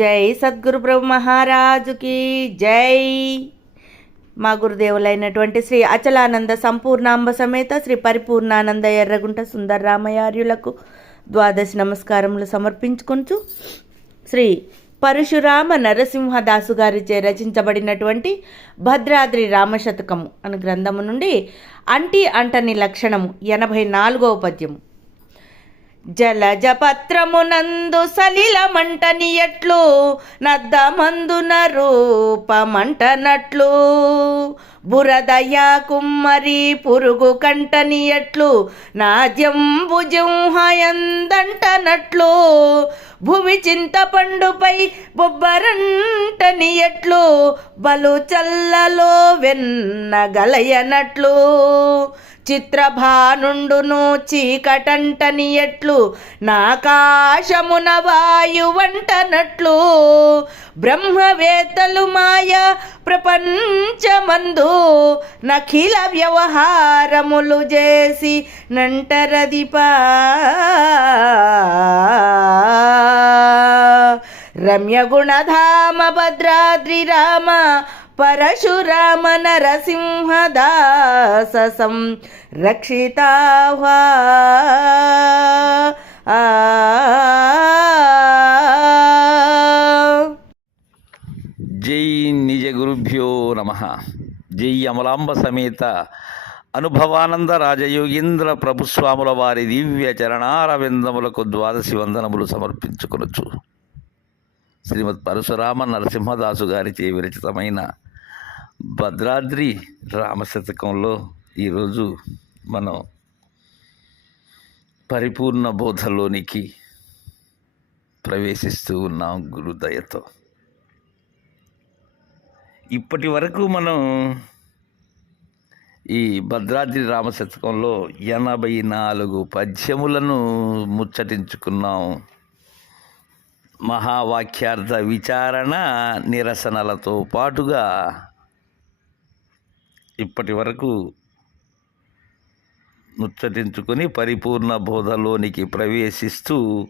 జై సద్గురు ప్రభు మహారాజుకి జై. మా గురుదేవులైనటువంటి శ్రీ అచలానంద సంపూర్ణాంబ సమేత శ్రీ పరిపూర్ణానంద ఎర్రగుంట సుందర రామయార్యులకు ద్వాదశి నమస్కారములు సమర్పించుకుంటూ శ్రీ పరశురామ నరసింహదాసు గారిచే రచించబడినటువంటి భద్రాద్రి రామశతకము అని గ్రంథము నుండి అంటి అంటని లక్షణము ఎనభై నాలుగవ పద్యము. జలజపత్రమునందు సలిలమంటనియట్లు నద్దమందున రూపమంటనట్లు బురదయా కుమ్మరి పురుగు కంటనియట్లు నాజ్యంబు జింహయందంటనట్లు భూమి చింతపండుపై బొబ్బరంటనియట్లు బలు చల్లలో వెన్నగలయనట్లు. చిత్రభానుండును చీకటంటని ఎట్లు నాకాశమున వాయువంటనట్లు. బ్రహ్మవేత్తలు మాయ ప్రపంచమందు నఖిల వ్యవహారములు చేసి నంటరదిపా. రమ్యగుణధామ భద్రాద్రి రామ పరశురామ నరసింహదాస సం రక్షితాహ్వా జై నిజ గురుభ్యో నమ. జై అమలాంబ సమేత అనుభవానంద రాజయోగీంద్ర ప్రభుస్వాముల వారి దివ్య చరణారవిందములకు ద్వాదశి వందనములు సమర్పించుకొనొచ్చు శ్రీమద్ పరశురామ నరసింహదాసు గారిచే విరచితమైన భద్రాద్రి రామశతకంలో ఈరోజు మనం పరిపూర్ణ బోధలోనికి ప్రవేశిస్తూ ఉన్నాం గురుదయతో ఇప్పటి వరకు మనం ఈ భద్రాద్రి రామశతకంలో ఎనభై నాలుగు పద్యములను ముచ్చటించుకున్నాం. మహావాక్యార్థ విచారణ నిరసనలతో పాటుగా ఇప్పటి వరకు ముచ్చటించుకొని పరిపూర్ణ బోధలోనికి ప్రవేశిస్తూ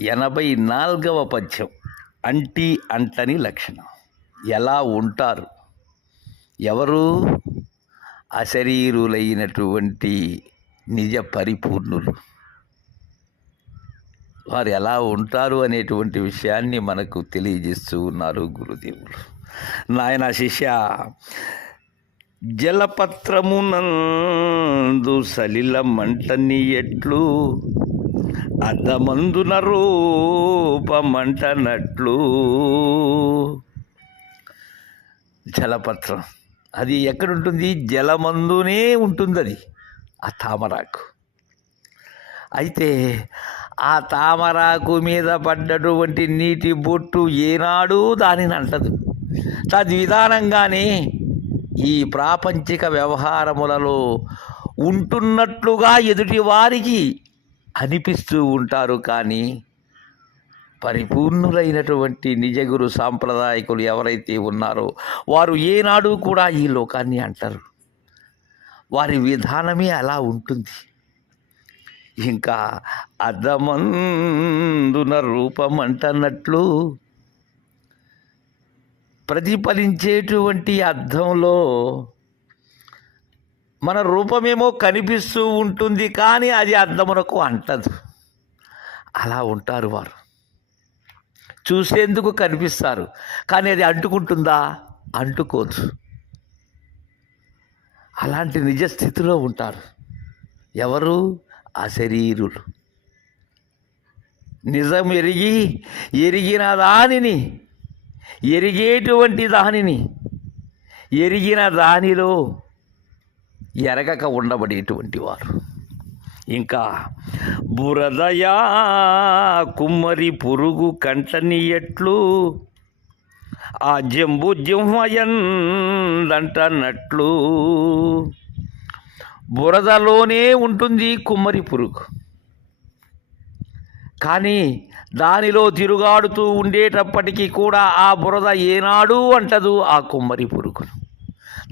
ఎనభై నాలుగవ పద్యం అంటి అంటని లక్షణం. ఎలా ఉంటారు? ఎవరు? అశరీరులైనటువంటి నిజ పరిపూర్ణులు. వారు ఎలా ఉంటారు అనేటువంటి విషయాన్ని మనకు తెలియజేస్తూ ఉన్నారు గురుదేవులు. నాయన శిష్య జలపత్రమునందు సలిల మంటని ఎట్లు అద్దమందున రూపమంటనట్లు. జలపత్రం. అది ఎక్కడుంటుంది? జలమందునే ఉంటుంది అది ఆ తామరాకు. అయితే ఆ తామరాకు మీద పడ్డటువంటి నీటి బొట్టు ఏనాడు దానిని అంటదు తద్విధానంగానే ఈ ప్రాపంచిక వ్యవహారములలో ఉంటున్నట్లుగా ఎదుటివారికి అనిపిస్తూ ఉంటారు కానీ పరిపూర్ణులైనటువంటి నిజగురు సాంప్రదాయకులు ఎవరైతే ఉన్నారో వారు ఏనాడు కూడా ఈ లోకాన్ని అంటారు. వారి విధానమే అలా ఉంటుంది. ఇంకా అద్దమందున రూపం అంటన్నట్లు ప్రతిఫలించేటువంటి అర్థంలో మన రూపమేమో కనిపిస్తూ ఉంటుంది కానీ అది అర్థమునకు అంటదు. అలా ఉంటారు వారు. చూసేందుకు కనిపిస్తారు కానీ అది అంటుకుంటుందా? అంటుకోదు. అలాంటి నిజ స్థితిలో ఉంటారు. ఎవరు? అశరీరులు. నిజం ఎరిగి ఎరిగిన దానిని ఎరిగేటువంటి దానిని ఎరిగిన దానిలో ఎరగక ఉండబడేటువంటి వారు. ఇంకా బురదయా కుమ్మరి పురుగు కంటనియట్లు ఆ జంబు జింహయందంటనట్లు బురదలోనే ఉంటుంది కుమ్మరి పురుగు. కానీ దానిలో తిరుగాడుతూ ఉండేటప్పటికీ కూడా ఆ బురద ఏనాడు అంటదు ఆ కుమ్మరి పురుగును.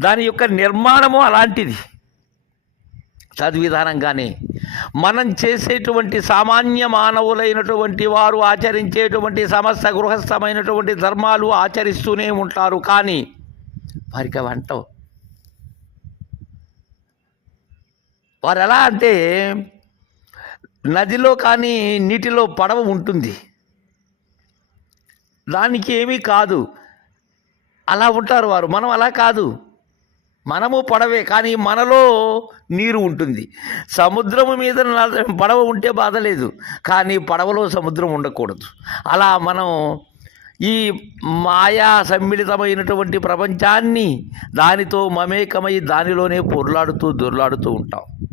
దాని యొక్క నిర్మాణము అలాంటిది. తద్విధానంగానే మనం చేసేటువంటి సామాన్య మానవులైనటువంటి వారు ఆచరించేటువంటి సమస్త గృహస్థమైనటువంటి ధర్మాలు ఆచరిస్తూనే ఉంటారు. కానీ వారికి అవి అంటవు. వారు ఎలా అంటే నదిలో కానీ నీటిలో పడవ ఉంటుంది. దానికి ఏమీ కాదు. అలా ఉంటారు వారు. మనం అలా కాదు. మనము పడవే కానీ మనలో నీరు ఉంటుంది. సముద్రము మీద పడవ ఉంటే బాధ లేదు. కానీ పడవలో సముద్రం ఉండకూడదు. అలా మనం ఈ మాయా సమ్మిళితమైనటువంటి ప్రపంచాన్ని దానితో మమేకమై దానిలోనే పొర్లాడుతూ దొర్లాడుతూ ఉంటాం.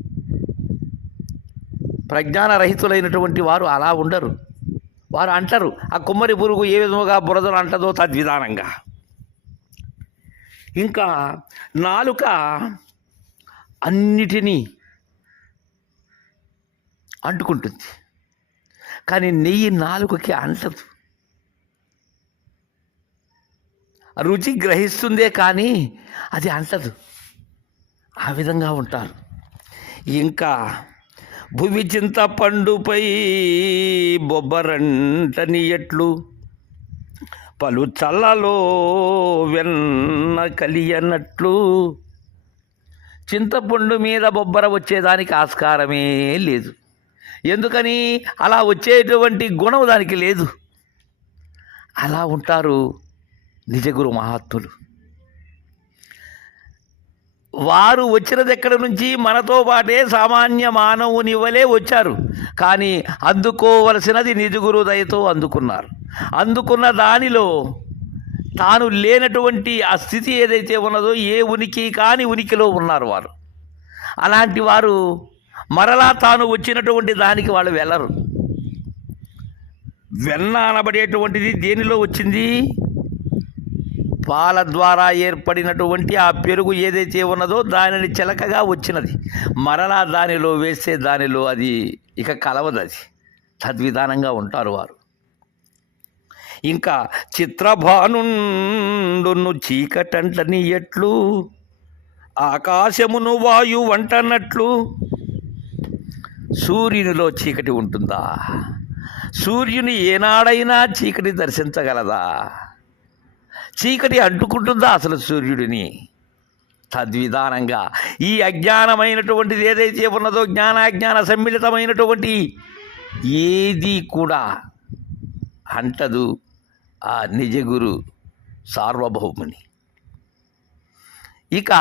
ప్రజ్ఞానరహితులైనటువంటి వారు అలా ఉండరు. వారు అంటారు ఆ కుమ్మరి పురుగు ఏ విధముగా బురదలు అంటదో తద్విధానంగా. ఇంకా నాలుక అన్నిటినీ అంటుకుంటుంది. కానీ నెయ్యి నాలుకకి అంటదు. రుచి గ్రహిస్తుందే కానీ అది అంటదు. ఆ విధంగా ఉంటారు. ఇంకా భువి చింత పండుపై బొబ్బరంటని ఎట్లు పలు చల్లలో వెన్న కలియనట్లు. చింతపండు మీద బొబ్బర వచ్చేదానికి ఆస్కారమే లేదు. ఎందుకని? అలా వచ్చేటువంటి గుణం దానికి లేదు. అలా ఉంటారు నిజగురు మహాత్ములు. వారు వచ్చినది ఎక్కడి నుంచి? మనతో పాటే సామాన్య మానవుని వలె వచ్చారు. కానీ అందుకోవలసినది నిజగురు దయతో అందుకున్నారు. అందుకున్న దానిలో తాను లేనటువంటి ఆ స్థితి ఏదైతే ఉన్నదో ఏ ఉనికి కాని ఉనికిలో ఉన్నారు వారు. అలాంటి వారు మరలా తాను వచ్చినటువంటి దానికి వాళ్ళు వెళ్ళరు. వెన్న అనబడేటువంటిది దేనిలో వచ్చింది? పాల ద్వారా ఏర్పడినటువంటి ఆ పెరుగు ఏదైతే ఉన్నదో దానిని చిలకగా వచ్చినది. మరలా దానిలో వేస్తే దానిలో అది ఇక కలవదు అది. తద్విధానంగా ఉంటారు వారు. ఇంకా చిత్రభానుండును చీకటంటని ఎట్లు ఆకాశమును వాయు వంటన్నట్లు సూర్యునిలో చీకటి ఉంటుందా? సూర్యుని ఏనాడైనా చీకటి దర్శించగలదా? చీకటి అంటుకుంటుందా అసలు సూర్యుడిని? తద్విధానంగా ఈ అజ్ఞానమైనటువంటిది ఏదైతే ఉన్నదో జ్ఞానాజ్ఞాన సమ్మిళితమైనటువంటి ఏది కూడా అంటదు ఆ నిజగురు సార్వభౌముని. ఇక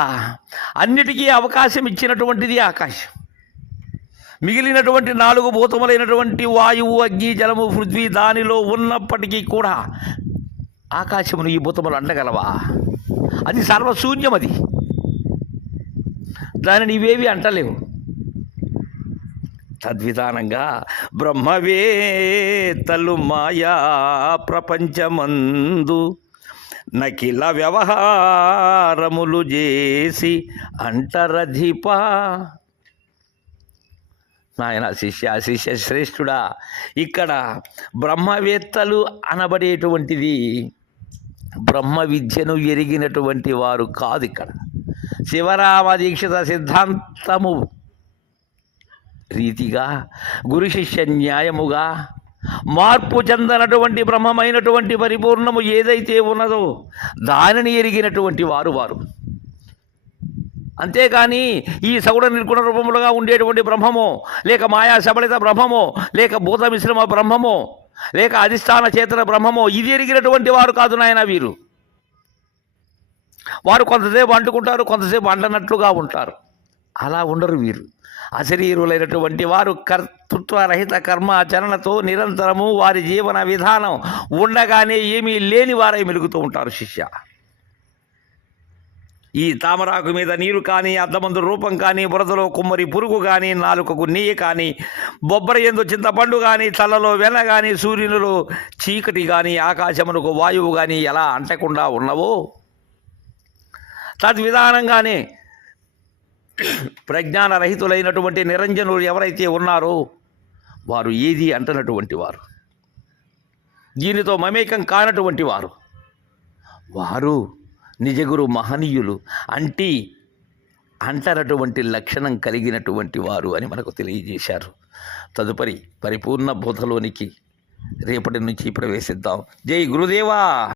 అన్నిటికీ అవకాశం ఇచ్చినటువంటిది ఆకాశం. మిగిలినటువంటి నాలుగు భూతములైనటువంటి వాయువు అగ్ని జలము పృథ్వీ దానిలో ఉన్నప్పటికీ కూడా ఆకాశమును ఈ భూతములు అంటగలవా అది సర్వశూన్యం అది దానిని నీవేవి అంటలేవు. తద్విధానంగా బ్రహ్మవేత్తలు మాయా ప్రపంచమందు నకిల వ్యవహారములు చేసి అంటరధిపా నాయన శిష్య శిష్య శ్రేష్ఠుడా ఇక్కడ బ్రహ్మవేత్తలు అనబడేటువంటిది బ్రహ్మ విద్యను ఎరిగినటువంటి వారు కాదు ఇక్కడ. శివరామ దీక్షిత సిద్ధాంతము రీతిగా గురు శిష్య న్యాయముగా మార్పు చెందనటువంటి బ్రహ్మమైనటువంటి పరిపూర్ణము ఏదైతే ఉన్నదో దానిని ఎరిగినటువంటి వారు వారు. అంతేకాని ఈ సగుణ నిర్గుణ రూపములుగా ఉండేటువంటి బ్రహ్మము లేక మాయా సబలిత బ్రహ్మము లేక భూత మిశ్రమ బ్రహ్మమో లేక అధిష్టాన చేతన బ్రహ్మమో ఇది ఎరిగినటువంటి వారు కాదు నాయన వీరు. వారు కొంతసేపు అంటుకుంటారు కొంతసేపు అంటనట్లుగా ఉంటారు. అలా ఉండరు వీరు. అశరీరులైనటువంటి వారు కర్తృత్వరహిత కర్మాచరణతో నిరంతరము వారి జీవన విధానం ఉండగానే ఏమీ లేని వారై మెలుగుతూ ఉంటారు శిష్య. ఈ తామరాకు మీద నీరు కానీ అద్దమందు రూపం కానీ బురదలో కుమ్మరి పురుగు కానీ నాలుకకు నెయ్యి కానీ బొబ్బర ఎందు చింతపండు కానీ తలలో వెన కానీ సూర్యునిలో చీకటి కానీ ఆకాశమునకు వాయువు కానీ ఎలా అంటకుండా ఉన్నవో? తద్విధానంగానే ప్రజ్ఞానరహితులైనటువంటి నిరంజనులు ఎవరైతే ఉన్నారో వారు ఏది అంటనటువంటి వారు? దీనితో మమేకం కానటువంటి వారు? వారు నిజగురు మహనీయులు అంటి అంటనటువంటి లక్షణం కలిగినటువంటి వారు అని మనకు తెలియజేశారు. తదుపరి పరిపూర్ణ బోధలోనికి రేపటి నుంచి ప్రవేశిద్దాం. జై గురుదేవా!